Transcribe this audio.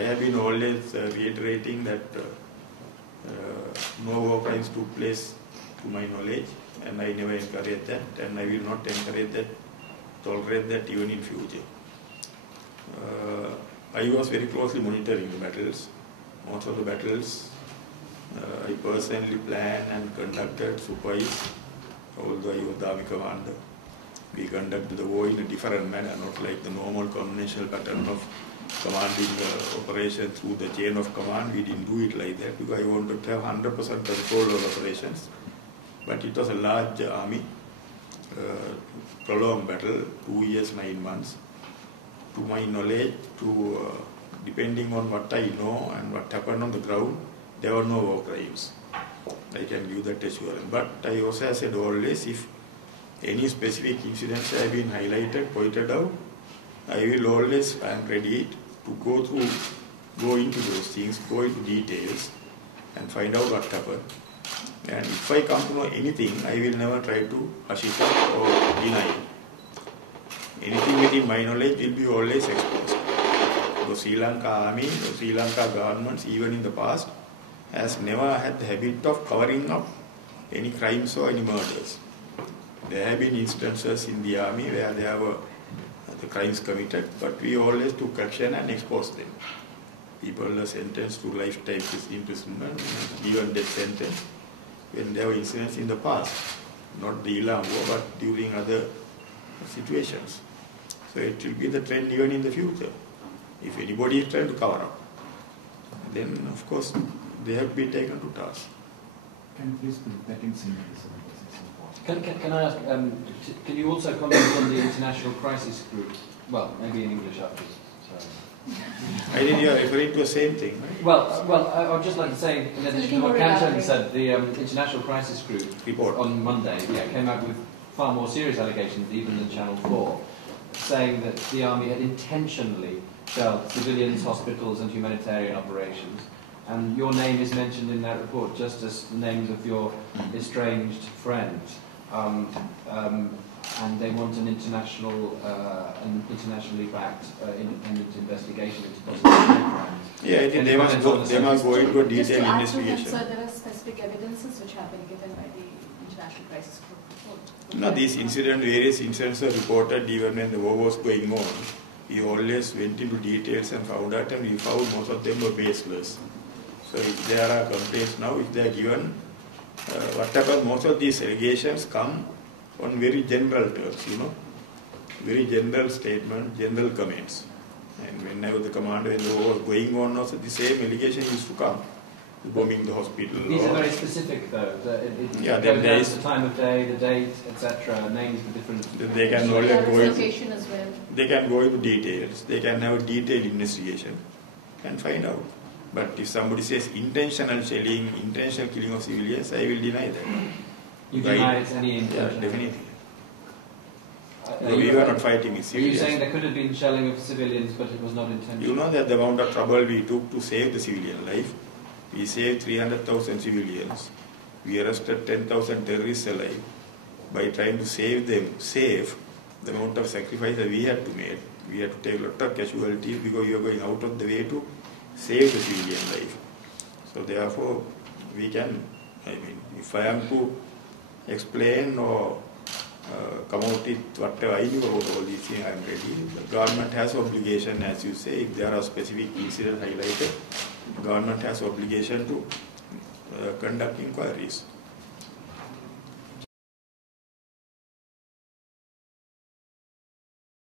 I have been always reiterating that no war crimes took place to my knowledge, and I never encourage that, and I will not encourage that, tolerate that even in future. I was very closely monitoring the battles. Most of the battles I personally planned and conducted, supervised, although I was the army commander. We conducted the war in a different manner, not like the normal conventional pattern of commanding the operation through the chain of command. We didn't do it like that because I wanted to have 100% control of operations. But it was a large army, prolonged battle, 2 years, 9 months. To my knowledge, depending on what I know and what happened on the ground, there were no war crimes. I can give that assurance. But I also said always, if any specific incidents have been highlighted, pointed out, I will always, I am ready to go into those things, go into details and find out what happened. And if I come to know anything, I will never try to hush it up or deny it. Anything within my knowledge will be always exposed. The Sri Lanka army, the Sri Lanka governments, even in the past, has never had the habit of covering up any crimes or any murders. There have been instances in the army where there were the crimes committed, but we always took action and exposed them. People were sentenced to lifetime imprisonment, given death sentence, when there were incidents in the past, not the Ilam war, but during other situations. So it will be the trend even in the future. If anybody is trying to cover up, then of course they have been taken to task. Can you please put that in symbolism? Can I ask, can you also comment on the International Crisis Group? Well, maybe in English after. I think you are referring to the same thing, right? Well, I would just like to say, in addition to what Kanton said, the International Crisis Group report on Monday came out with far more serious allegations even than Channel 4, saying that the army had intentionally shelled civilians, hospitals and humanitarian operations. And your name is mentioned in that report, just as the names of your estranged friends. And they want an internationally backed independent investigation into possible crimes. Yeah, I think they must go into a detailed investigation. So there are specific evidences which have been given by the International Crisis Group report? No, these incidents, various incidents were reported even when the war was going on. We always went into details and found out, and we found most of them were baseless. So if there are complaints now, if they are given, what happens, most of these allegations come on very general terms, very general statement, general comments. And whenever the commander, when the war was going on, also the same allegation used to come, bombing the hospital. These are very specific, though. Yeah, then there is the time of day, the date, etc. Names for different. They can only go into, as well. They can go into details. They can have a detailed investigation and find out. But if somebody says intentional shelling, intentional killing of civilians, I will deny that. You deny it's any intention? Yeah, definitely. We were not fighting with civilians. Are you saying there could have been shelling of civilians, but it was not intentional? You know that the amount of trouble we took to save the civilian life. We saved 300,000 civilians. We arrested 10,000 terrorists alive. By trying to save them, the amount of sacrifice that we had to make. We had to take a lot of casualties because we were going out of the way to save the civilian life. So therefore, we can, if I am to explain or come out with whatever I knew about all these things, I am ready. The government has obligation, as you say, if there are specific incidents highlighted, the government has obligation to conduct inquiries.